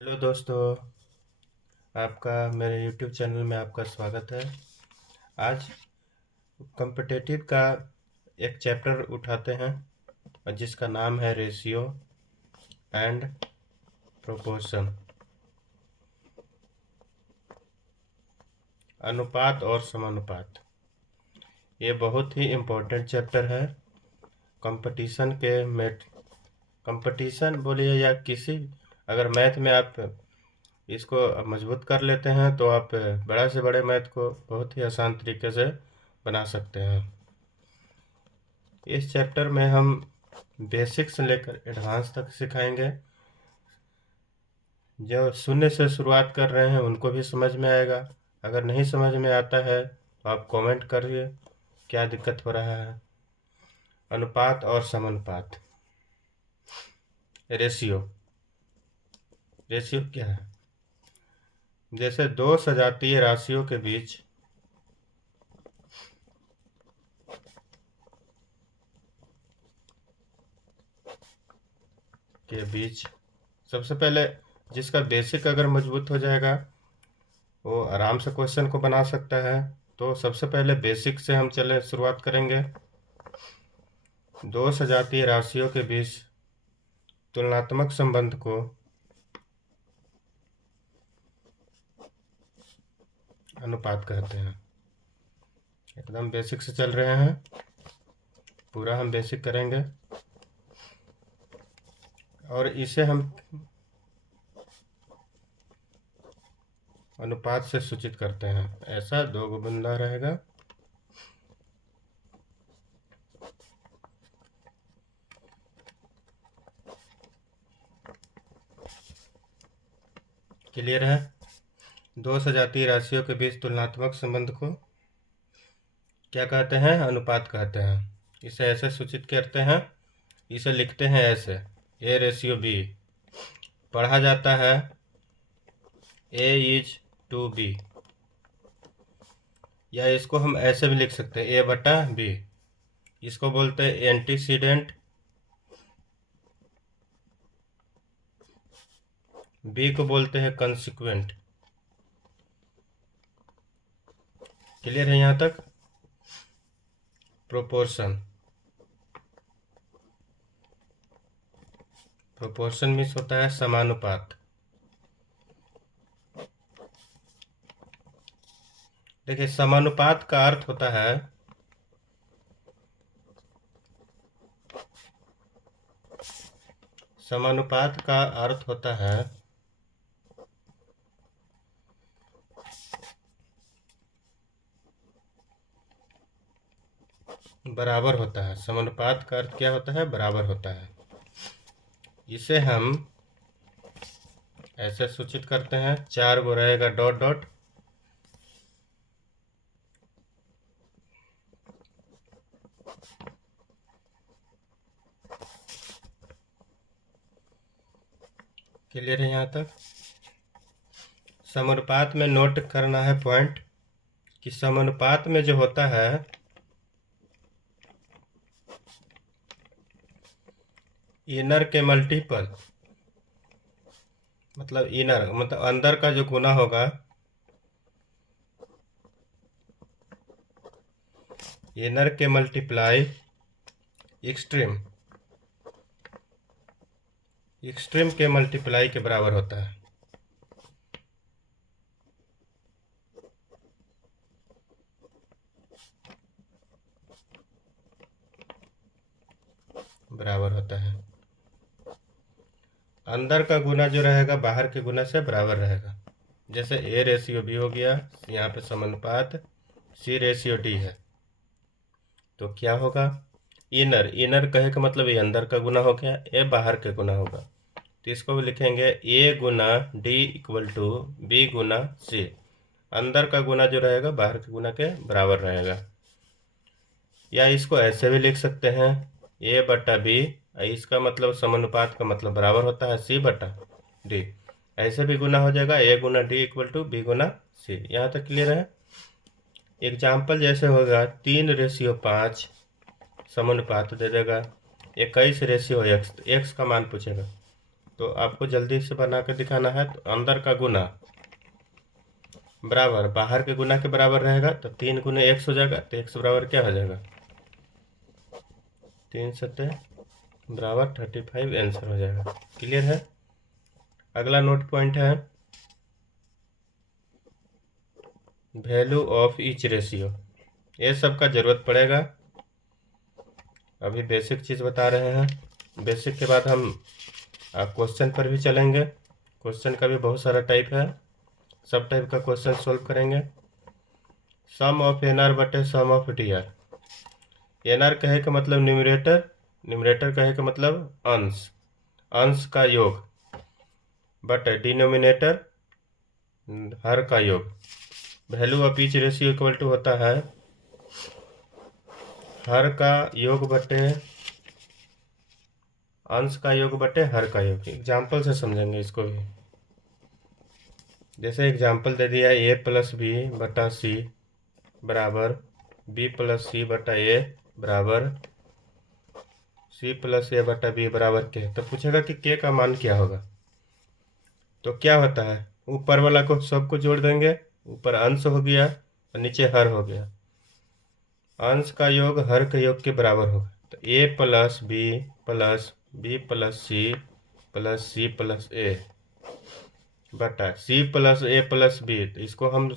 Hello दोस्तों, आपका मेरे यूट्यूब चैनल में आपका स्वागत है। आज कॉम्पिटिटिव का एक चैप्टर उठाते हैं जिसका नाम है रेशियो एंड प्रोपोर्शन, अनुपात और समानुपात। ये बहुत ही इम्पोर्टेंट चैप्टर है। कंपटीशन के मैथ कंपटीशन बोलिए या किसी अगर मैथ में आप इसको मजबूत कर लेते हैं तो आप बड़ा से बड़े मैथ को बहुत ही आसान तरीके से बना सकते हैं। इस चैप्टर में हम बेसिक से लेकर एडवांस तक सिखाएंगे। जो शून्य से शुरुआत कर रहे हैं उनको भी समझ में आएगा। अगर नहीं समझ में आता है तो आप कमेंट करिए क्या दिक्कत हो रहा है। अनुपात और समानुपात। रेशियो रेशियो क्या है? जैसे दो सजातीय राशियों के बीच सबसे पहले जिसका बेसिक अगर मजबूत हो जाएगा वो आराम से क्वेश्चन को बना सकता है। तो सबसे पहले बेसिक से हम चले शुरुआत करेंगे। दो सजातीय राशियों के बीच तुलनात्मक संबंध को अनुपात कहते हैं। एकदम बेसिक से चल रहे हैं, पूरा हम बेसिक करेंगे और इसे हम अनुपात से सूचित करते हैं। ऐसा दो बंदा रहेगा, क्लियर है? दो सजातीय राशियों के बीच तुलनात्मक संबंध को क्या कहते हैं? अनुपात कहते हैं। इसे ऐसे सूचित करते हैं, इसे लिखते हैं ऐसे, ए रेशियो बी। पढ़ा जाता है ए इज टू बी, या इसको हम ऐसे भी लिख सकते हैं ए बटा बी। इसको बोलते हैं एंटीसीडेंट, बी को बोलते हैं कंसिक्वेंट। क्लियर है यहाँ तक? प्रोपोर्शन प्रोपोर्शन मीन्स होता है समानुपात। देखिए, समानुपात का अर्थ होता है समानुपात का अर्थ होता है बराबर होता है। समानुपात का अर्थ क्या होता है? बराबर होता है। इसे हम ऐसे सूचित करते हैं, चार गो रहेगा डॉट डॉट, क्लियर है यहाँ तक? समानुपात में नोट करना है पॉइंट कि समानुपात में जो होता है इनर के मल्टीपल, मतलब इनर मतलब अंदर का जो गुना होगा, इनर के मल्टीप्लाई एक्सट्रीम, एक्सट्रीम के मल्टीप्लाई के बराबर होता है। बराबर होता है। अंदर का गुना जो रहेगा बाहर के गुना से बराबर रहेगा। जैसे ए रेशियो बी हो गया, यहाँ पे समानुपात सी रेशियो डी है, तो क्या होगा? इनर इनर कहे का मतलब ये अंदर का गुना हो गया, ए बाहर के गुना होगा, तो इसको भी लिखेंगे ए गुना डी इक्वल टू बी गुना सी। अंदर का गुना जो रहेगा बाहर के गुना के बराबर रहेगा। या इसको ऐसे भी लिख सकते हैं, ए बटा बी, इसका मतलब समानुपात का मतलब बराबर होता है सी बटा डी। ऐसे भी गुना हो जाएगा, ए गुना डी इक्वल टू बी गुना सी। यहाँ तक क्लियर है? एग्जाम्पल जैसे होगा 3:5 समानुपात दे देगा 21:x, एक्स का मान पूछेगा। तो आपको जल्दी से बना कर दिखाना है। तो अंदर का गुना बराबर बाहर के गुना के बराबर रहेगा, तो 3 गुने x हो जाएगा, तो x बराबर क्या हो जाएगा 3 सत्ते बराबर 35 आंसर हो जाएगा। क्लियर है। अगला नोट पॉइंट है वैल्यू ऑफ ईच रेशियो। ये सब का जरूरत पड़ेगा। अभी बेसिक चीज़ बता रहे हैं, बेसिक के बाद हम क्वेश्चन पर भी चलेंगे। क्वेश्चन का भी बहुत सारा टाइप है, सब टाइप का क्वेश्चन सोल्व करेंगे। सम ऑफ एन आर बटे sum of D R. N R कहे का मतलब न्यूमरेटर, न्यूमरेटर कहे का मतलब अंश, अंश का योग, बट डिनोमिनेटर हर का योग। Value of each ratio equal to होता है हर का योग बटे अंश का योग बटे हर का योग। एग्जाम्पल से समझेंगे इसको भी। जैसे एग्जाम्पल दे दिया a प्लस बी बटा सी बराबर b प्लस सी बटा ए बराबर c प्लस ए बटा बी बराबर k। तो पूछेगा कि k का मान क्या होगा। तो क्या होता है, ऊपर वाला को सबको जोड़ देंगे, ऊपर अंश हो गया और नीचे हर हो गया। अंश का योग हर के योग के बराबर होगा। तो a plus B plus C plus A बटा C plus A plus B. तो इसको हम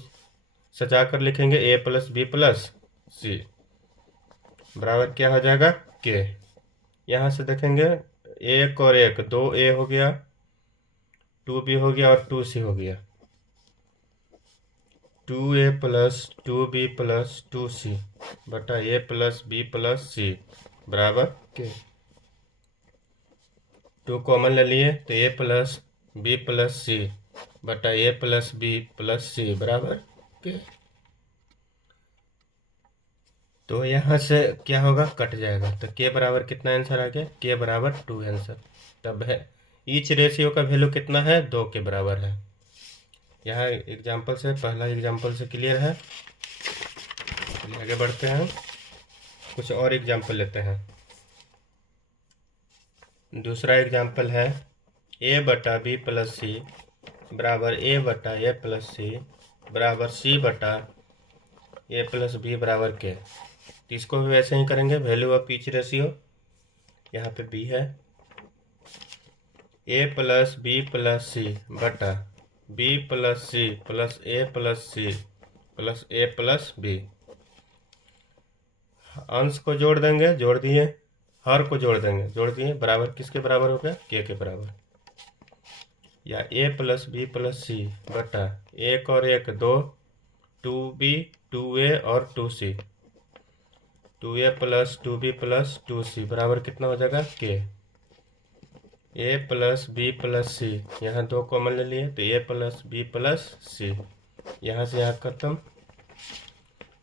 सजा कर लिखेंगे a plus B plus C बराबर क्या हो जाएगा k। यहाँ से देखेंगे एक और एक 2a हो गया, 2b हो गया और 2c हो गया। 2a plus 2b plus 2c बटा a plus B plus C बराबर k। 2 कॉमन ले लिए तो a प्लस बी प्लस सी बटा a plus B plus C बराबर k। तो यहाँ से क्या होगा, कट जाएगा। तो k बराबर कितना आंसर आ गया, k बराबर 2 आंसर। तब है ईच रेशियो का वैल्यू कितना है, 2 के बराबर है। यहाँ एग्जाम्पल से, पहला एग्जाम्पल से क्लियर है। आगे बढ़ते हैं, कुछ और एग्जाम्पल लेते हैं। दूसरा एग्जाम्पल है a बटा बी प्लस सी बराबर a बटा ए प्लस सी बराबर c बटा ए प्लस बी बराबर k। तो इसको भी वैसे ही करेंगे, वैल्यू ऑफ ईच रेशियो। यहाँ पे b है a प्लस बी प्लस सी बटा b plus C plus A plus C plus A plus B. अंश को जोड़ देंगे, जोड़ दिए, हर को जोड़ देंगे, जोड़ दिए, बराबर किसके बराबर हो गया, k के बराबर। या a प्लस बी प्लस सी बटा एक और एक 2, 2b 2a और 2c, 2a plus 2b plus 2c बराबर कितना हो जाएगा k। a plus B plus C, यहाँ 2 कॉमन ले लिए तो a plus B plus C, यहाँ से यहाँ खत्म।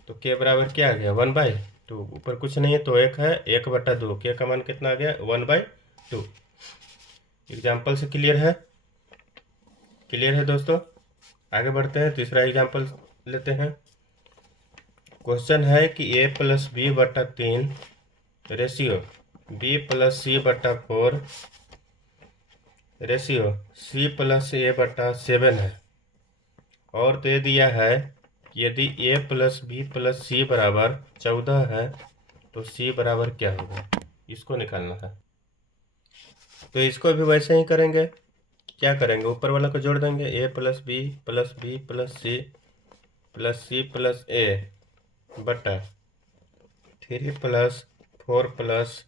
तो k बराबर क्या आ गया 1/2। ऊपर कुछ नहीं है तो एक है 1/2, k का मान कितना आ गया 1/2। एग्जाम्पल से क्लियर है, क्लियर है दोस्तों। आगे बढ़ते हैं, तीसरा एग्जाम्पल लेते हैं। क्वेश्चन है कि a प्लस बी बटा 3 रेशियो b प्लस सी बटा 4 रेशियो c प्लस ए बटा 7 है। और दे दिया है कि यदि a plus B plus C बराबर 14 है तो c बराबर क्या होगा, इसको निकालना है। तो इसको भी वैसे ही करेंगे। क्या करेंगे, ऊपर वाला को जोड़ देंगे, a plus B plus C plus A बटा 3 प्लस 4 प्लस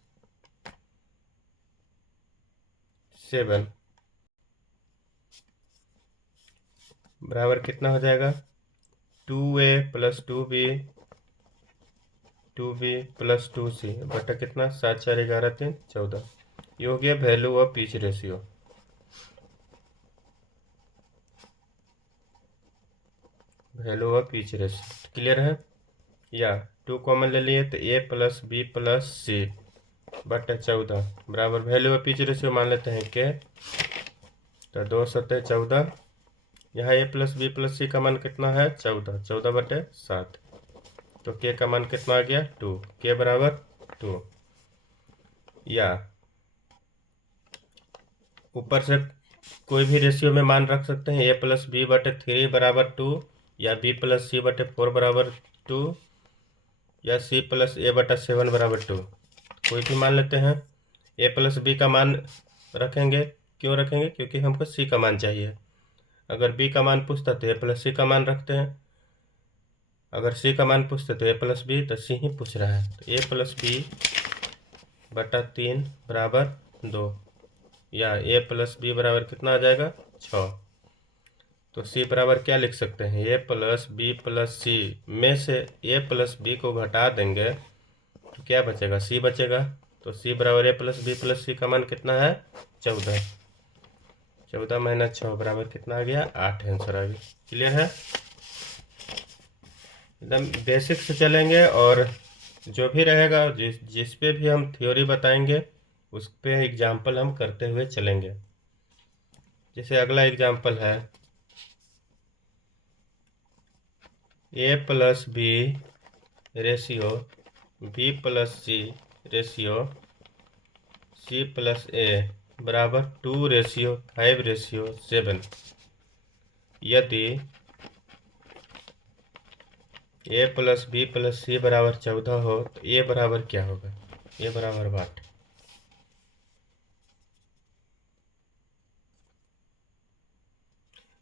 7 बराबर कितना हो जाएगा 2a plus 2b plus 2c बटा कितना 7 4 11 3 14। ये हो गया value of each ratio. Value of each ratio clear है। या 2 कॉमन ले लिए तो a प्लस बी प्लस सी बटा 14 बराबर वैल्यू ऑफ ईच रेशियो मान लेते हैं के। तो 2 सत्ते 14, यहाँ a प्लस बी प्लस सी का मान कितना है 14, 14/7। तो k का मान कितना आ गया 2, k बराबर 2। या ऊपर से कोई भी रेशियो में मान रख सकते हैं, a+b/3 बराबर 2, या b+c/4 बराबर 2, या c+a/7 बराबर 2। कोई भी मान लेते हैं। a+b का मान रखेंगे। क्यों रखेंगे? क्योंकि हमको c का मान चाहिए। अगर b का मान पूछता तो a+c का मान रखते हैं। अगर c का मान पूछते तो a+b, तो c ही पूछ रहा है, तो a+b/3 बराबर 2, या a+b बराबर कितना आ जाएगा? 6। तो c बराबर क्या लिख सकते हैं? a+b+c में से a+b को घटा देंगे तो क्या बचेगा? c बचेगा। तो c बराबर a+b+c का मान कितना है? 14। 14 - 6 बराबर कितना आ गया? 8 आंसर आ गया। क्लियर है? एकदम बेसिक से चलेंगे, और जो भी रहेगा, जिस पे भी हम थ्योरी बताएंगे उस पे एग्जाम्पल हम करते हुए चलेंगे। जैसे अगला एग्जाम्पल है a+b ratio b+c ratio c+a बराबर 2:5:7। यदि a+b+c बराबर 14 हो तो a बराबर क्या होगा? a बराबर 8।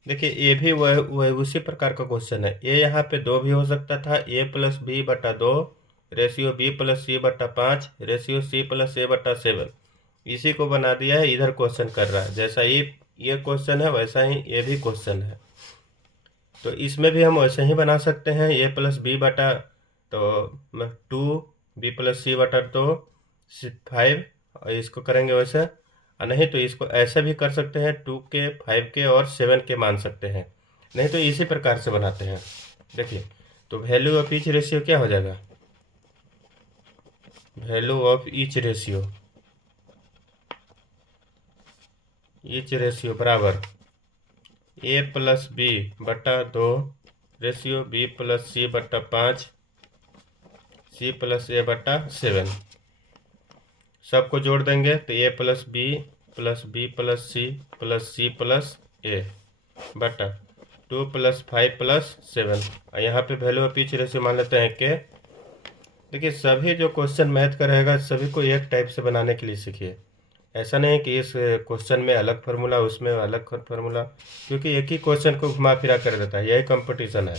देखिए, ये भी वह उसी प्रकार का क्वेश्चन है। ये यहाँ पे 2 भी हो सकता था, a+b/2 ratio b+c/5 ratio c+a/7। इसी को बना दिया है, इधर क्वेश्चन कर रहा है। जैसा ये क्वेश्चन है वैसा ही ये भी क्वेश्चन है। तो इसमें भी हम वैसे ही बना सकते हैं, a+b/2 b+c/2 5, और इसको करेंगे वैसे। नहीं तो इसको ऐसे भी कर सकते हैं, 2 के, 5 के और 7 के मान सकते हैं। नहीं तो इसी प्रकार से बनाते हैं। देखिए, तो वैल्यू ऑफ ईच रेशियो क्या हो जाएगा? वैल्यू ऑफ ईच रेशियो बराबर a+b/2 रेशियो b+c/5 c+a/7। सबको जोड़ देंगे तो a+b+b+c+c+a/2 + 5 + 7। और यहाँ पे वैल्यू ऑफ ईच रेशियो मान लेते हैं के। देखिए, सभी जो क्वेश्चन मैथ का रहेगा सभी को एक टाइप से बनाने के लिए सीखिए। ऐसा नहीं है कि इस क्वेश्चन में अलग फार्मूला, उसमें अलग फार्मूला, क्योंकि एक ही क्वेश्चन को घुमा फिरा कर देता है। यही कंपटीशन है।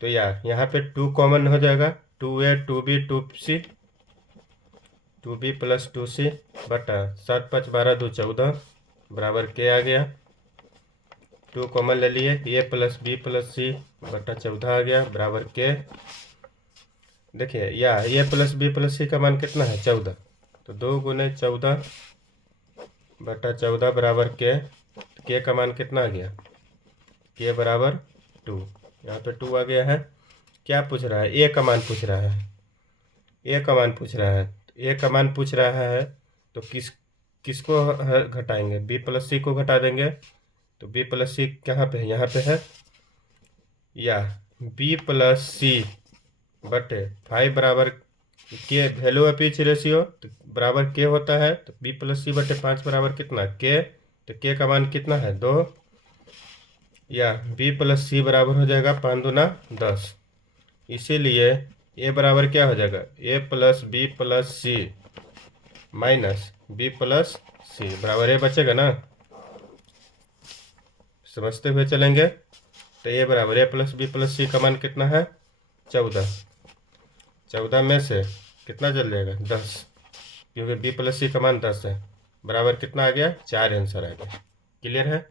तो यहाँ पे 2 कॉमन हो जाएगा, 2a 2b 2c 2b + 2c बटा 7 5 12 2 14 बराबर के आ गया। 2 कॉमन ले लिए, a+b+c/14 आ गया बराबर के। देखिए, a+b+c का मान कितना है? 14। तो 2 × 14/14 बराबर के का मान कितना आ गया? के बराबर 2। यहाँ पे 2 आ गया है। क्या पूछ रहा है? ए का मान पूछ रहा है। ए का मान पूछ रहा है। ए का मान पूछ रहा है तो किसको घटाएंगे? b+c को घटा देंगे। तो b+c कहाँ पे है? यहाँ पे है। या b+c/5 बराबर के, वैल्यू ऑफ ईच रेशियो तो बराबर के होता है। तो b+c/5 बराबर कितना? के। तो के का मान कितना है? 2। या b+c बराबर हो जाएगा 5 दूना 10। इसीलिए ए बराबर क्या हो जाएगा? a+b+c - b+c बराबर ए बचेगा ना? समझते हुए चलेंगे। तो ए बराबर a+b+c का मान कितना है? 14। 14 में से कितना चल जाएगा? 10, क्योंकि b+c का मान 10 है। बराबर कितना आ गया? 4 आंसर आ गया। क्लियर है?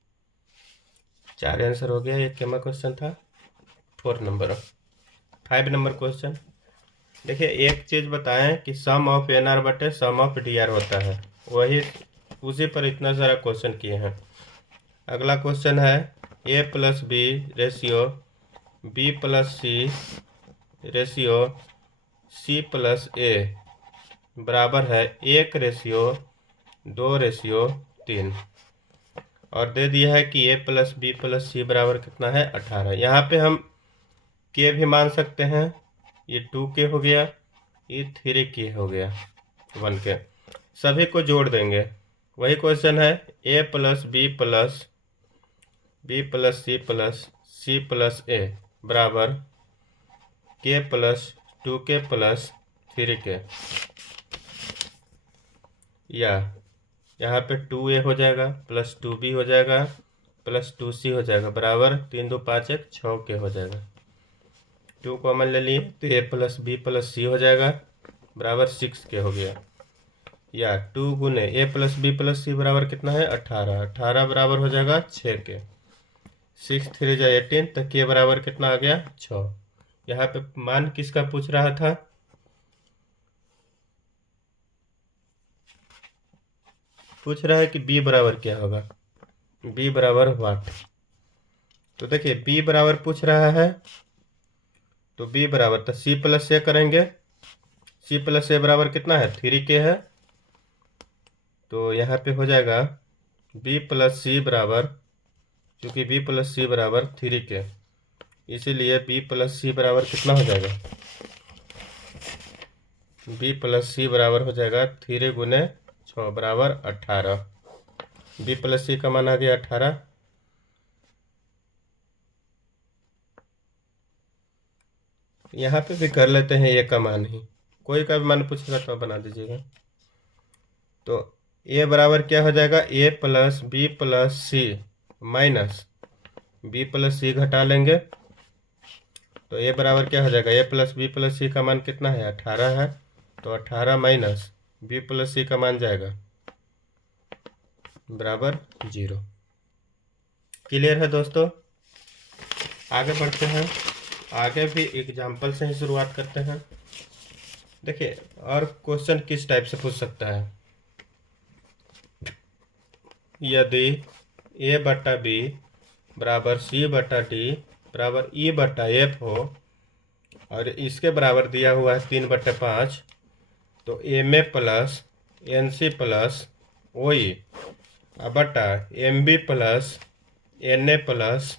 4 आंसर हो गया। ये क्या क्वेश्चन था? 4 नंबर। 5 number question. देखिए, एक चीज़ बताएं कि सम ऑफ NR/सम ऑफ DR होता है। वही उसी पर इतना सारा क्वेश्चन किए हैं। अगला क्वेश्चन है a+b ratio b+c ratio c+a बराबर है 1:2:3, और दे दिया है कि a+b+c बराबर कितना है? 18। यहाँ पे हम के भी मान सकते हैं। ये 2 के हो गया, ये 3 के हो गया, 1 के। सभी को जोड़ देंगे वही क्वेश्चन है, A plus B plus C plus A बराबर के प्लस 2k प्लस 3k, या यहाँ पे 2a हो जाएगा प्लस 2b हो जाएगा प्लस 2c हो जाएगा बराबर 3 2 5 1 6k हो जाएगा। 2 कॉमन ले लिए तो a प्लस बी प्लस सी हो जाएगा बराबर 6k हो गया, या 2 गुने ए प्लस बी प्लस सी बराबर कितना है 18, 18 बराबर हो जाएगा 6k, 6 3 जा 18 तो के बराबर कितना आ गया 6। यहाँ पे मान किसका पूछ रहा था, पूछ रहा है कि b बराबर क्या होगा, b बराबर वाट। तो देखिए b बराबर पूछ रहा है तो b बराबर तो c प्लस ए करेंगे, c प्लस ए बराबर कितना है 3k है, तो यहाँ पे हो जाएगा b प्लस सी बराबर, क्योंकि b प्लस सी बराबर 3k, इसीलिए b प्लस सी बराबर कितना हो जाएगा, b प्लस सी बराबर हो जाएगा 3 गुने 6 बराबर 18, b प्लस सी का मान आ गया 18। यहाँ पे भी कर लेते हैं ए का मान ही, कोई का भी मान पूछेगा तो बना दीजिएगा। तो ए बराबर क्या हो जाएगा, ए प्लस बी प्लस सी माइनस बी प्लस सी घटा लेंगे तो ए बराबर क्या हो जाएगा, ए प्लस बी प्लस सी का मान कितना है 18 है, तो 18 माइनस बी प्लस सी का मान जाएगा बराबर 0। क्लियर है दोस्तों, आगे बढ़ते हैं, आगे भी एग्जाम्पल से ही शुरुआत करते हैं। देखिए और क्वेश्चन किस टाइप से पूछ सकता है, यदि ए बटा बी बराबर सी बटा डी बराबर ई बटा एफ हो और इसके बराबर दिया हुआ है 3/5, तो M A plus N C plus O E बटा M B plus N A plus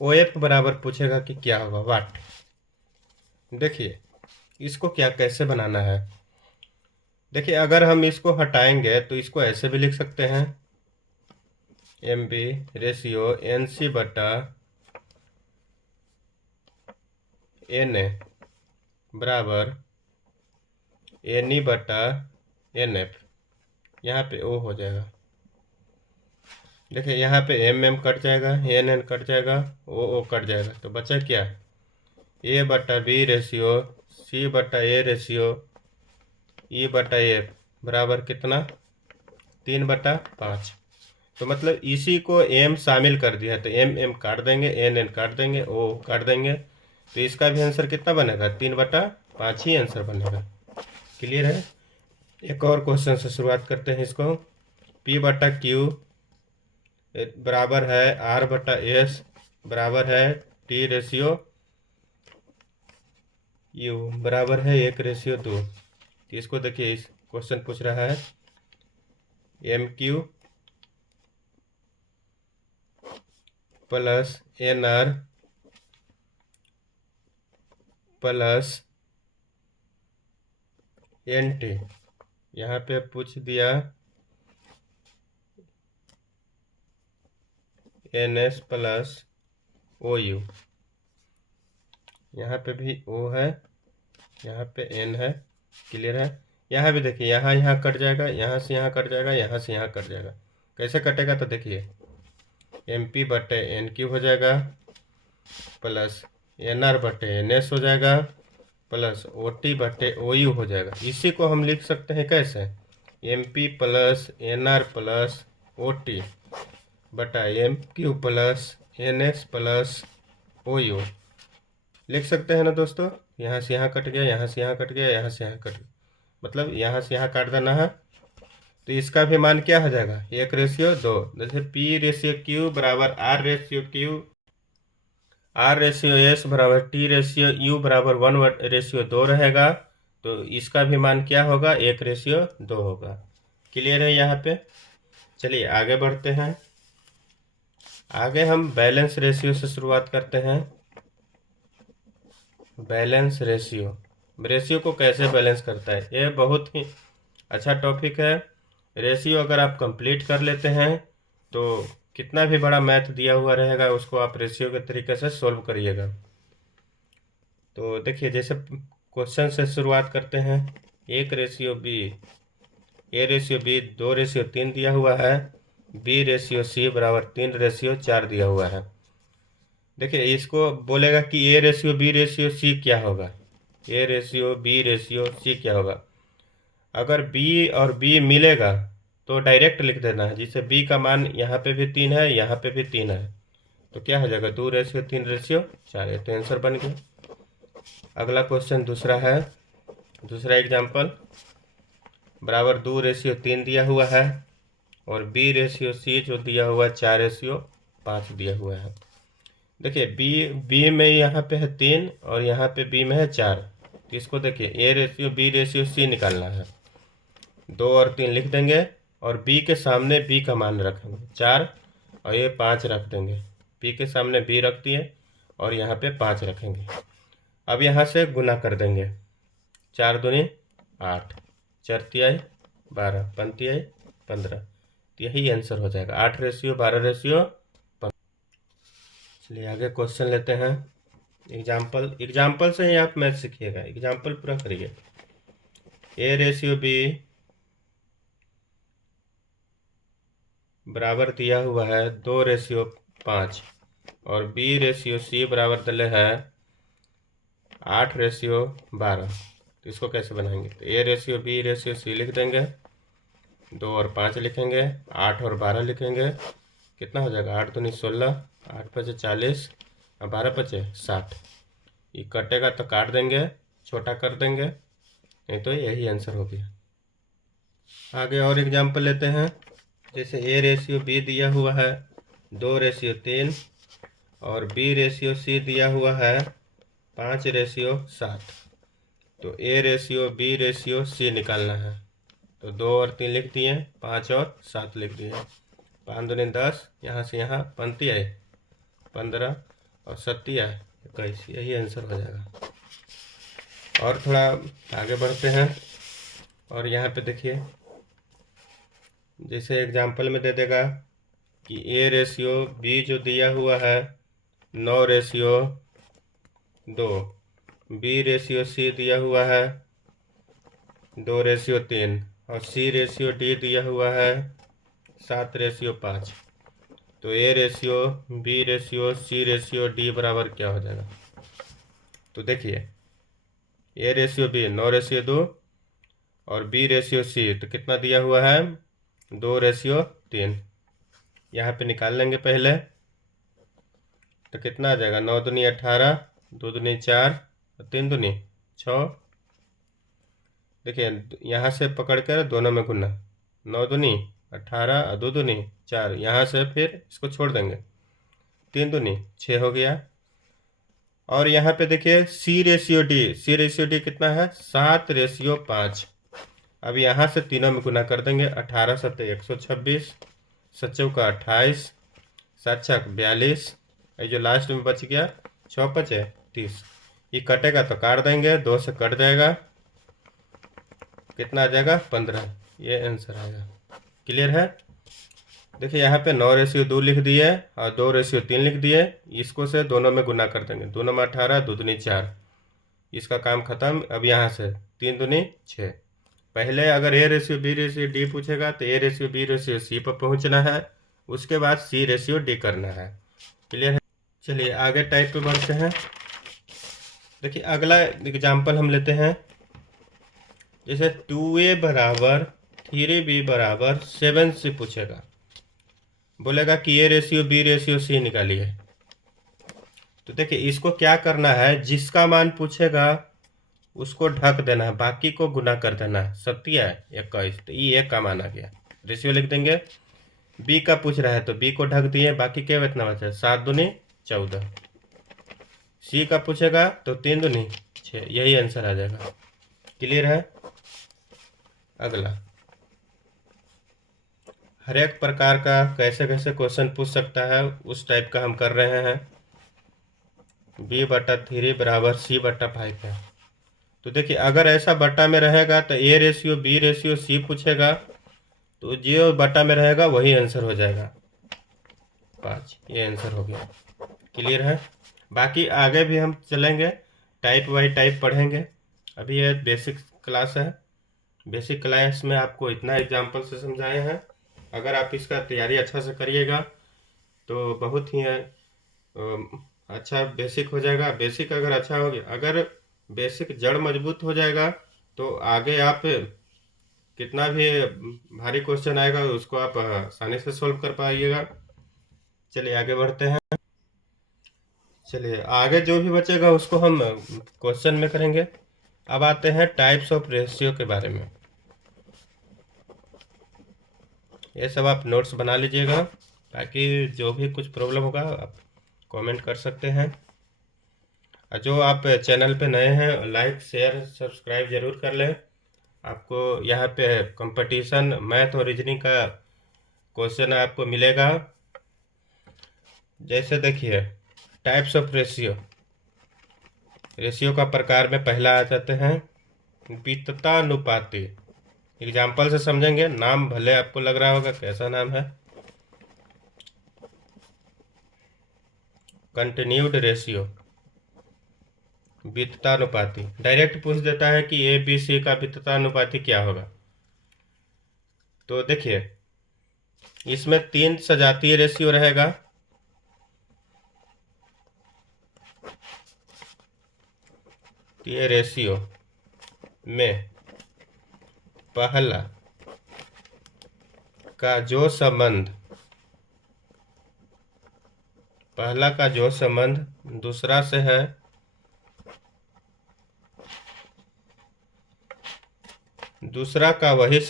O F बराबर पूछेगा कि क्या होगा वाट। देखिए इसको क्या कैसे बनाना है, देखिए अगर हम इसको हटाएंगे तो इसको ऐसे भी लिख सकते हैं, M B ratio N C बटा एन ए बराबर एन ई बटा एन एफ, यहाँ पे ओ हो जाएगा। देखिए यहाँ पे एम एम कट जाएगा, एन एन कट जाएगा, ओ कट जाएगा, तो बचा क्या, ए बटा बी रेशियो सी बटा ए रेशियो ई बटा एफ बराबर कितना 3/5। तो मतलब इसी को एम शामिल कर दिया, तो एम एम काट देंगे, एन एन काट देंगे, ओ काट देंगे, तो इसका भी आंसर कितना बनेगा 3/5 ही आंसर बनेगा। क्लियर है। एक और क्वेश्चन से शुरुआत करते हैं इसको, P बटा क्यू बराबर है R बटा एस बराबर है T रेशियो U बराबर है 1:2। तो इसको देखिए, इस क्वेश्चन पूछ रहा है M Q plus N R plus N T, यहाँ पे पूछ दिया N S plus O U, यहाँ पे भी ओ है, यहाँ पे एन है। क्लियर है। यहाँ भी देखिए, यहाँ कट जाएगा, यहाँ से यहाँ कट जाएगा, यहाँ से यहाँ कट जाएगा। कैसे कटेगा, तो देखिए एम पी बटे एन क्यू हो जाएगा प्लस एन आर बटे एन एस हो जाएगा प्लस ओ टी बटे ओ यू हो जाएगा। इसी को हम लिख सकते हैं कैसे, M P plus N R plus O T बटा M Q plus N S plus O U लिख सकते हैं ना दोस्तों। यहाँ से यहाँ कट गया, यहाँ से यहाँ कट गया, यहाँ से यहाँ कट गया, मतलब यहाँ से यहाँ काट देना है। तो इसका भी मान क्या हो जाएगा 1:2। जैसे P रेशियो Q बराबर R ratio Q, R ratio S बराबर T रेशियो U बराबर 1:2 रहेगा, तो इसका भी मान क्या होगा 1:2 होगा। क्लियर है यहाँ पे। चलिए आगे बढ़ते हैं। आगे हम बैलेंस रेशियो से शुरुआत करते हैं। बैलेंस रेशियो, रेशियो को कैसे बैलेंस करता है, ये बहुत ही अच्छा टॉपिक है। रेशियो अगर आप कंप्लीट कर लेते हैं तो कितना भी बड़ा मैथ दिया हुआ रहेगा उसको आप रेशियो के तरीके से सॉल्व करिएगा। तो देखिए, जैसे क्वेश्चन से शुरुआत करते हैं। 1:b, a:b 2:3 दिया हुआ है, b:c बराबर 3:4 दिया हुआ है। देखिए, इसको बोलेगा कि a:b:c क्या होगा, a:b:c क्या होगा। अगर b और b मिलेगा तो डायरेक्ट लिख देना है, जिससे b का मान यहाँ पे भी 3 है, यहाँ पे भी 3 है, तो क्या हो जाएगा 2:3:4, ये तो आंसर बन गया। अगला क्वेश्चन दूसरा है, दूसरा एग्जाम्पल। बराबर 2:3 दिया हुआ है और b:c जो दिया हुआ है 4:5 दिया हुआ है। देखिए, b में यहाँ पे है 3 और यहाँ पे b में है 4, तो इसको देखिए a:b:c निकालना है। 2 और 3 लिख देंगे और b के सामने b का मान रखेंगे 4 और ये 5 रख देंगे। b के सामने b रख दिए और यहाँ पे 5 रखेंगे। अब यहाँ से गुना कर देंगे, 4 दूनी 8, 4 तिहाई 12, 5 तिहाई 15, तो यही आंसर हो जाएगा 8:12:15। चलिए आगे क्वेश्चन लेते हैं। एग्जाम्पल से ही आप मैथ सीखिएगा, एग्जाम्पल पूरा करिए। a:b बराबर दिया हुआ है 2:5 और b:c बराबर दिले है 8:12, तो इसको कैसे बनाएंगे, तो a:b:c लिख देंगे, 2 और 5 लिखेंगे, 8 और 12 लिखेंगे, कितना हो जाएगा 8 दूनी 16, 8 × 40 और 12 × 60। ये कटेगा तो काट देंगे, छोटा कर देंगे, नहीं तो यही आंसर हो गया। आगे और एग्जाम्पल लेते हैं। जैसे a:b दिया हुआ है 2:3 और b:c दिया हुआ है 5:7, तो a:b:c निकालना है। तो 2 और 3 लिख दिए, 5 और 7 लिख दिए, 5 दूनी 10, यहाँ से यहाँ 5 आए 15 और 7 आए 21, यही आंसर हो जाएगा। और थोड़ा आगे बढ़ते हैं और यहाँ पे देखिए, जैसे एग्जाम्पल में दे देगा कि a:b जो दिया हुआ है 9:2, b:c दिया हुआ है 2:3 और c:d दिया हुआ है 7:5, तो a:b:c:d बराबर क्या हो जाएगा। तो देखिए, a:b 9:2 और b:c तो कितना दिया हुआ है 2:3, यहाँ पे निकाल लेंगे पहले, तो कितना आ जाएगा 9 दूनी 18, 2 दूनी 4 और 3 दूनी 6। देखिए, यहाँ से पकड़ कर दोनों में गुना, 9 दूनी 18 और 2 दूनी 4, यहाँ से फिर इसको छोड़ देंगे, 3 दूनी 6 हो गया। और यहाँ पे देखिए c:d कितना है 7:5। अब यहाँ से तीनों में गुना कर देंगे, 18 × 7 126, 7 × 28, 7 × 42, ये जो लास्ट में बच गया 6 × 5 30, ये कटेगा तो काट देंगे, 2 से कट जाएगा, कितना आ जाएगा 15, ये आंसर आएगा। क्लियर है। देखिए, यहाँ पे 9:2 लिख दिए और 2:3 लिख दिए, इसको से दोनों में गुना कर देंगे, 2 में 18, 2 दूनी 4, इसका काम खत्म। अब यहाँ से 3 दूनी 6, पहले अगर a:b:d पूछेगा तो a:b:c पर पहुँचना है, उसके बाद c:d करना है। क्लियर है। चलिए आगे टाइप पे बढ़ते हैं। देखिए, अगला एग्जाम्पल हम लेते हैं। जैसे 2a बराबर 3b बराबर 7 से पूछेगा, बोलेगा कि a:b:c निकालिए। तो देखिए, इसको क्या करना है, जिसका मान पूछेगा उसको ढक देना है, बाकी को गुना कर देना है। 7 है 21, तो ये 1 का मान आ गया, रेशियो लिख देंगे। b का पूछ रहा है तो b को ढक दिए, बाकी क्या इतना बचा 7 दूनी 14। c का पूछेगा तो 3 दूनी 6, यही आंसर आ जाएगा। क्लियर है। अगला हर एक प्रकार का कैसे कैसे क्वेश्चन पूछ सकता है उस टाइप का हम कर रहे हैं। b/3 बराबर c/5 है। तो देखिए अगर ऐसा बटा में रहेगा तो a/b/c पूछेगा, तो जो बटा में रहेगा वही आंसर हो जाएगा 5। ये आंसर हो गया। क्लियर है। बाकी आगे भी हम चलेंगे, टाइप बाई टाइप पढ़ेंगे। अभी ये बेसिक क्लास है। बेसिक क्लास में आपको इतना एग्जाम्पल से समझाए हैं। अगर आप इसका तैयारी अच्छा से करिएगा तो बहुत ही अच्छा बेसिक हो जाएगा। बेसिक अगर अच्छा हो गया, अगर बेसिक जड़ मजबूत हो जाएगा तो आगे आप कितना भी भारी क्वेश्चन आएगा उसको आप आसानी से सॉल्व कर पाइएगा। चलिए आगे बढ़ते हैं। चलिए आगे जो भी बचेगा उसको हम क्वेश्चन में करेंगे। अब आते हैं टाइप्स ऑफ रेशियो के बारे में। ये सब आप नोट्स बना लीजिएगा, ताकि जो भी कुछ प्रॉब्लम होगा आप कमेंट कर सकते हैं। और जो आप चैनल पे नए हैं लाइक शेयर सब्सक्राइब जरूर कर लें। आपको यहाँ पे कंपटीशन मैथ और रीजनिंग का क्वेश्चन आपको मिलेगा। जैसे देखिए टाइप्स ऑफ रेशियो, रेशियो का प्रकार में पहला आ जाते हैं वित्तानुपाती। एग्जाम्पल से समझेंगे, नाम भले आपको लग रहा होगा कैसा नाम है, कंटिन्यूड रेशियो, वित्तानुपाती। डायरेक्ट पूछ देता है कि ABC का वित्तानुपाती क्या होगा। तो देखिए इसमें 3 सजातीय रेशियो रहेगा। ये रेशियो में पहला का जो संबंध दूसरा से है, दूसरा का वही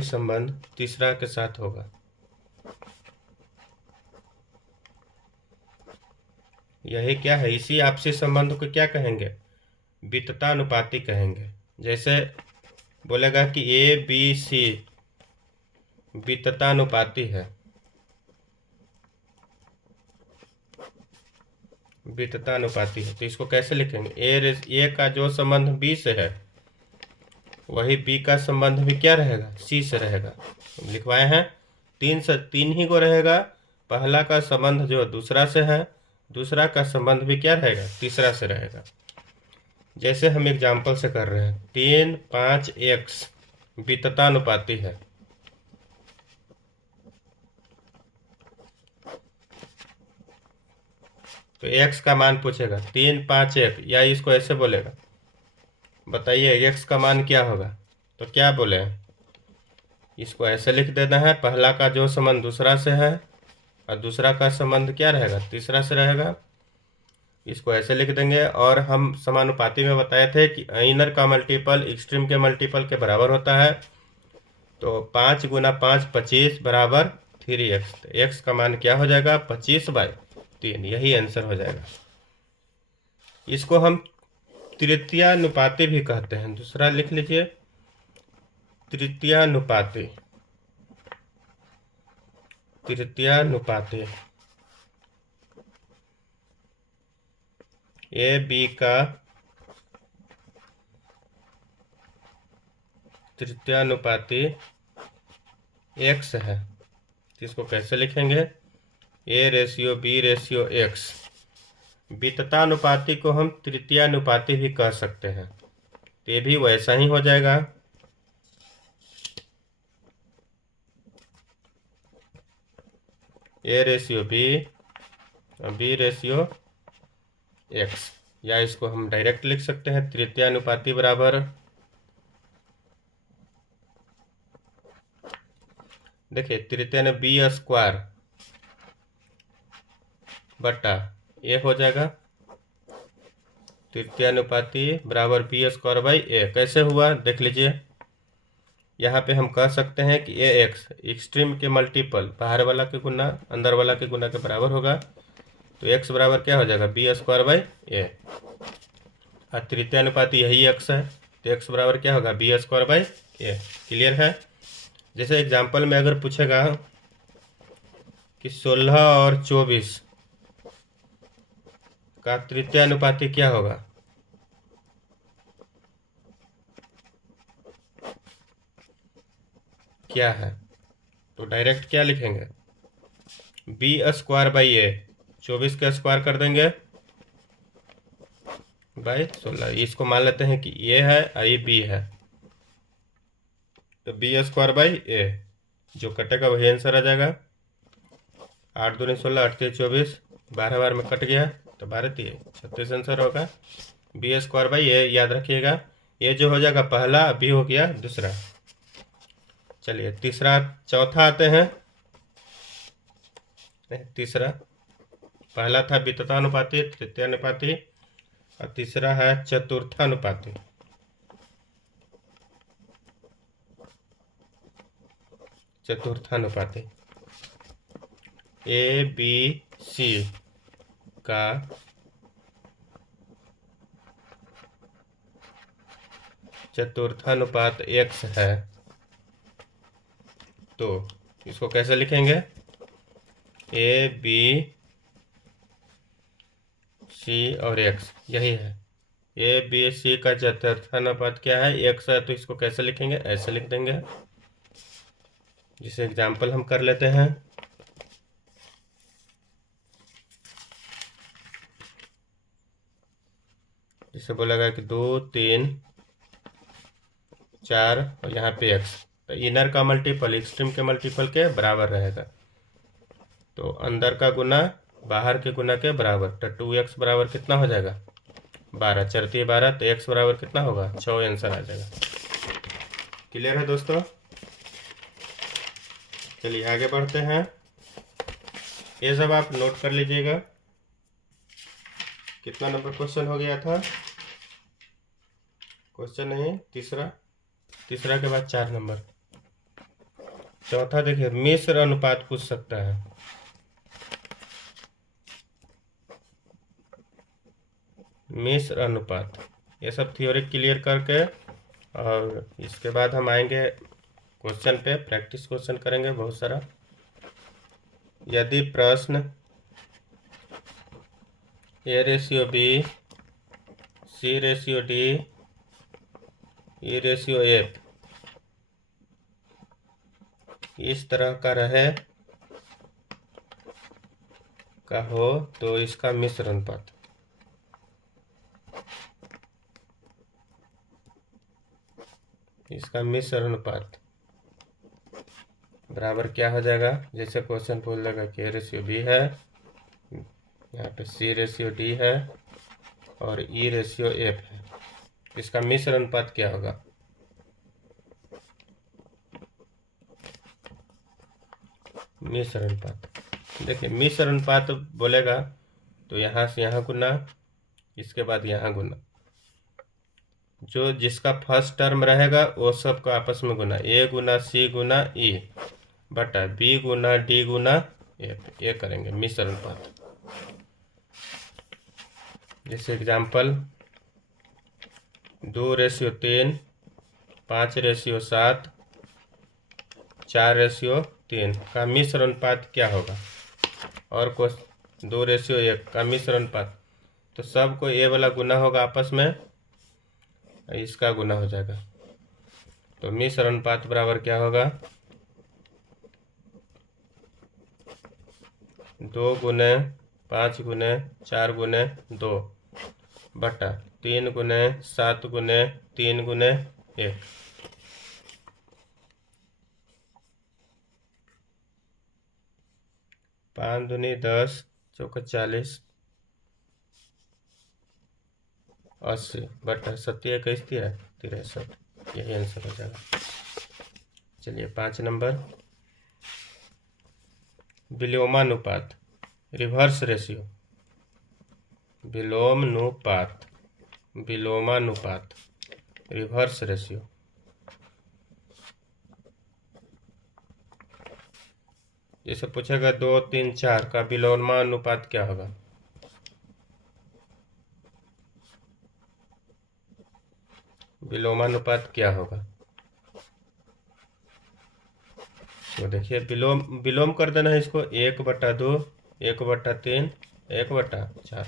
संबंध तीसरा के साथ होगा। यही क्या है, इसी आपसी संबंध को क्या कहेंगे, वित्तानुपाती कहेंगे। जैसे बोलेगा कि ABC वित्तानुपाती है, तो इसको कैसे लिखेंगे, ए का जो संबंध B से है वही B का संबंध भी क्या रहेगा, C से रहेगा। लिखवाए हैं 3 ही को रहेगा। पहला का संबंध जो दूसरा से है, दूसरा का संबंध भी क्या रहेगा, तीसरा से रहेगा। जैसे हम एग्जाम्पल से कर रहे हैं 3, 5 x वित्तानुपाती है। तो x का मान पूछेगा 3, 5 1, या इसको ऐसे बोलेगा, बताइए x का मान क्या होगा। तो क्या बोले, इसको ऐसे लिख देना है, पहला का जो संबंध दूसरा से है और दूसरा का संबंध क्या रहेगा, तीसरा से रहेगा। इसको ऐसे लिख देंगे। और हम समानुपाती में बताए थे कि इनर का मल्टीपल एक्सट्रीम के मल्टीपल के बराबर होता है। तो 5 × 5 25 बराबर 3x। तो x का मान क्या हो जाएगा, 25/3। यही आंसर हो जाएगा। इसको हम तृतीयानुपाती भी कहते हैं। दूसरा लिख लीजिए, तृतीयानुपाती। AB का तृतीयानुपाती x है। इसको कैसे लिखेंगे, A/B/x। वित्तानुपाती को हम तृतीयानुपाती भी कह सकते हैं, तो ये भी वैसा ही हो जाएगा। A/B B/x, या इसको हम डायरेक्ट लिख सकते हैं तृतीयानुपाती बराबर, देखिए तृतीय B² बटा A हो जाएगा। तृतीयानुपाती बराबर B²/A। कैसे हुआ देख लीजिए। यहाँ पे हम कह सकते हैं कि AX एक्सट्रीम के मल्टीपल, बाहर वाला के गुना अंदर वाला के गुना के बराबर होगा। तो x बराबर क्या हो जाएगा, B²/A। और तृतीय अनुपात यही x है, तो x बराबर क्या होगा, B square by A. Clear है। जैसे एग्जाम्पल में अगर पूछेगा कि 16 और 24 का तृतीय अनुपाती क्या होगा, क्या है, तो डायरेक्ट क्या लिखेंगे, बी स्क्वायर बाई ए। 24 का स्क्वायर कर देंगे बाई 16। इसको मान लेते हैं कि ए है और ये बी है, तो बी स्क्वायर बाई ए, जो कटेगा वही आंसर आ जाएगा। 8 दूनी 16, 8 3 24, 12 बार में कट गया, तो 12 3 36 आंसर होगा। बी स्क्वायर बाई ए याद रखिएगा, ये जो हो जाएगा पहला, बी हो गया दूसरा। चलिए तीसरा, चौथा आते हैं। तीसरा, पहला था विततानुपाती, तृतीयानुपाती, और तीसरा है चतुर्थानुपाती। चतुर्थानुपाती ए बी सी का चतुर्थानुपात x है, तो इसको कैसे लिखेंगे, ए बी सी और x, यही है। ए बी सी का चतुर्थानुपात क्या है, x है, तो इसको कैसे लिखेंगे, ऐसे लिख देंगे। जिसे एग्जाम्पल हम कर लेते हैं। जिसे बोलेगा कि 2 3 4 और यहाँ पे x, तो इनर का मल्टीपल एक्सट्रीम के मल्टीपल के बराबर रहेगा, तो अंदर का गुना बाहर के गुना के बराबर, तो 2x बराबर कितना हो जाएगा, 12, चरती 12, तो x बराबर कितना होगा, 6 आंसर आ जाएगा। क्लियर है दोस्तों। चलिए आगे बढ़ते हैं। ये सब आप नोट कर लीजिएगा। कितना नंबर क्वेश्चन हो गया था, क्वेश्चन नहीं, तीसरा, तीसरा के बाद 4 नंबर। चौथा देखिए, मिश्र अनुपात पूछ सकता है। मिश्र अनुपात, ये सब थ्योरी क्लियर करके, और इसके बाद हम आएंगे क्वेश्चन पे, प्रैक्टिस क्वेश्चन करेंगे बहुत सारा। यदि प्रश्न A ratio B, C ratio D, E ratio F इस तरह का रहे का हो, तो इसका मिश्र अनुपात, इसका मिश्र अनुपात बराबर क्या हो जाएगा। जैसे क्वेश्चन बोल देगा कि ए रेशियो बी है, यहाँ पे सी रेशियो डी है और ई रेशियो एफ है, इसका मिश्र अनुपात क्या होगा। मिश्र अनुपात, देखिए मिश्र अनुपात बोलेगा तो यहाँ से यहाँ गुना, इसके बाद यहाँ गुना, जो जिसका फर्स्ट टर्म रहेगा वो सबको आपस में गुना, ए गुना सी गुना ई बटा बी गुना डी गुना एफ, ये करेंगे मिश्र अनुपात। जैसे एग्जाम्पल 2 रेशियो 3, 5 रेशियो 7, 4 रेशियो 3 का मिश्र अनुपात क्या होगा, और को 2 रेशियो 1 का मिश्र अनुपात, तो सबको ए वाला गुना होगा आपस में, इसका गुना हो जाएगा, तो मिश्र अनुपात बराबर क्या होगा, 2 गुने 5 गुने 4 गुने 2 बटा 3 गुने 7 गुने 3 गुने 1। 5 दूनी 10, चौका 40, 80 बटा 7 21 63, यही आंसर हो जाएगा। चलिए 5 नंबर, विलोमानुपात, रिवर्स रेशियो, विलोमानुपात, विलोमानुपात, रिवर्स रेशियो। जैसे पूछेगा 2 3 4 का विलोमानुपात क्या होगा, विलोमानुपात क्या होगा। तो देखिए विलोम कर देना है इसको, 1/2, 1/3, 1/4,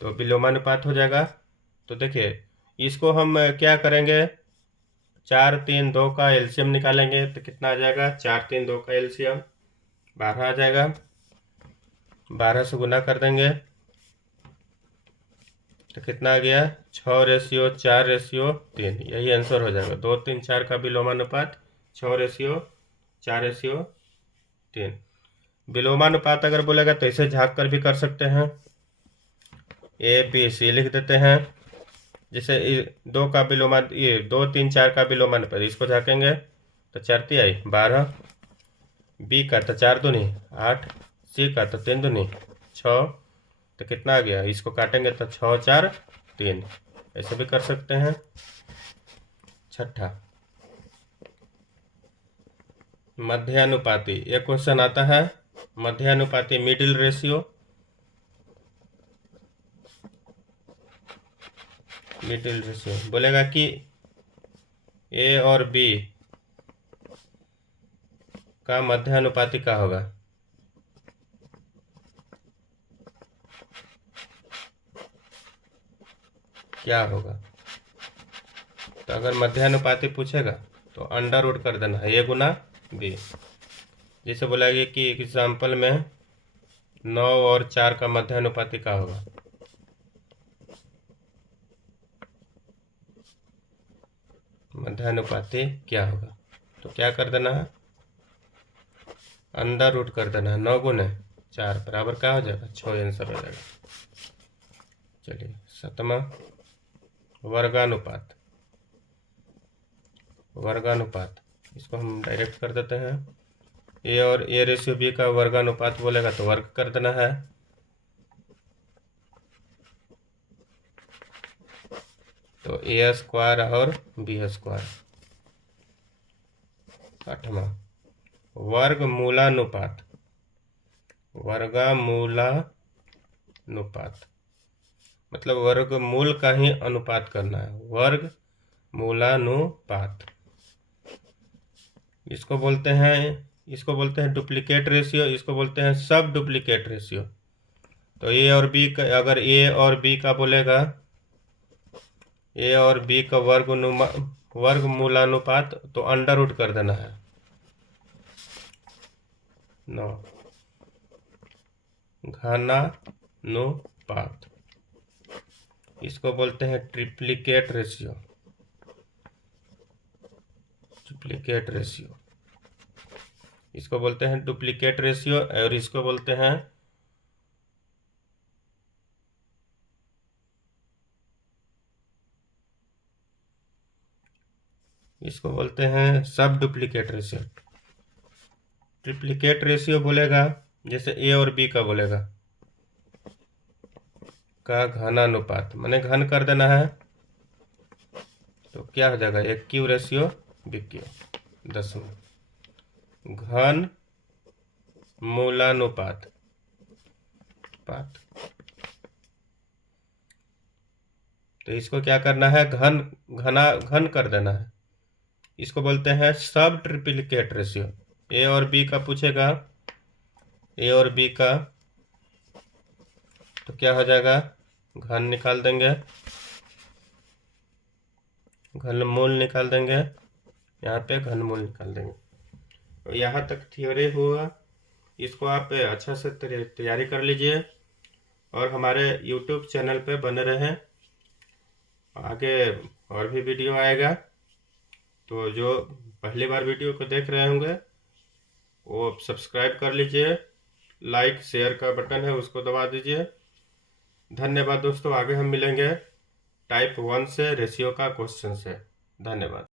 तो विलोमानुपात हो जाएगा। तो देखिए इसको हम क्या करेंगे, 4, 3, 2 का एलसीएम निकालेंगे तो कितना आ जाएगा, 4, 3, 2 का एलसीएम 12 आ जाएगा। 12 से गुना कर देंगे तो कितना आ गया, 6:4:3, यही आंसर हो जाएगा। 2, 3, 4 का विलोमानुपात 6:4:3। विलोमानुपात अगर बोलेगा तो इसे झाँक कर भी कर सकते हैं, ABC लिख देते हैं। जैसे 2 का विलोमान, ये 2, 3, 4 का विलोमानुपात, इसको झाँकेंगे तो 4 × 3 = 12, B का तो 4 दूनी 8, C का तो 3 दूनी 6, तो कितना आ गया, इसको काटेंगे तो 6, 4, 3, ऐसे भी कर सकते हैं। छठा, मध्यानुपाती, ये क्वेश्चन आता है, मध्यानुपाती मिडिल रेशियो। मिडिल रेशियो बोलेगा कि A और B का मध्यानुपाती क्या होगा। क्या होगा, तो अगर मध्यानुपाती पूछेगा तो अंडर रूट कर देना है, A × B। जैसे बोलेगा कि एग्जाम्पल में 9 और 4 का मध्यानुपाती क्या होगा। मध्यानुपाती क्या होगा, तो क्या कर देना है, अंडर रूट कर देना है। 9 × 4 बराबर क्या हो जाएगा, 6 आंसर हो जाएगा। चलिए 7वां, वर्गानुपात। वर्गानुपात इसको हम डायरेक्ट कर देते हैं, A और A/B का वर्गानुपात बोलेगा तो वर्ग कर देना है। तो A² और B²। 8वां, वर्गमूलानुपात। वर्गमूलानुपात मतलब वर्गमूल का ही अनुपात करना है, वर्गमूलानुपात। इसको बोलते हैं डुप्लीकेट रेशियो, इसको बोलते हैं सब डुप्लीकेट रेशियो। तो A और B का, अगर A और B का बोलेगा, A और B का वर्गमूलानुपात तो अंडर रूट कर देना है 9। घनानुपात, इसको बोलते हैं ट्रिप्लिकेट रेशियो। डुप्लीकेट रेशियो, इसको बोलते हैं डुप्लीकेट रेशियो, और इसको बोलते हैं सब डुप्लीकेट रेशियो। ट्रिप्लिकेट रेशियो बोलेगा, जैसे A और B का बोलेगा, का घनानुपात, मैंने घन कर देना है तो क्या हो जाएगा, AQ/BQ। 10वां, घन मूलानुपात। तो इसको क्या करना है, घन कर देना है, इसको बोलते हैं सब ट्रिप्लिकेट रेशियो। A और B का पूछेगा, A और B का, तो क्या हो जाएगा, घन निकाल देंगे, घनमूल निकाल देंगे, यहाँ पे घनमूल निकाल देंगे। तो यहाँ तक थ्योरी हुआ, इसको आप अच्छा से तैयारी कर लीजिए और हमारे YouTube चैनल पे बने रहें। आगे और भी वीडियो आएगा, तो जो पहली बार वीडियो को देख रहे होंगे वो सब्सक्राइब कर लीजिए, लाइक शेयर का बटन है उसको दबा दीजिए। धन्यवाद दोस्तों, आगे हम मिलेंगे टाइप 1 से रेशियो का क्वेश्चन से। धन्यवाद।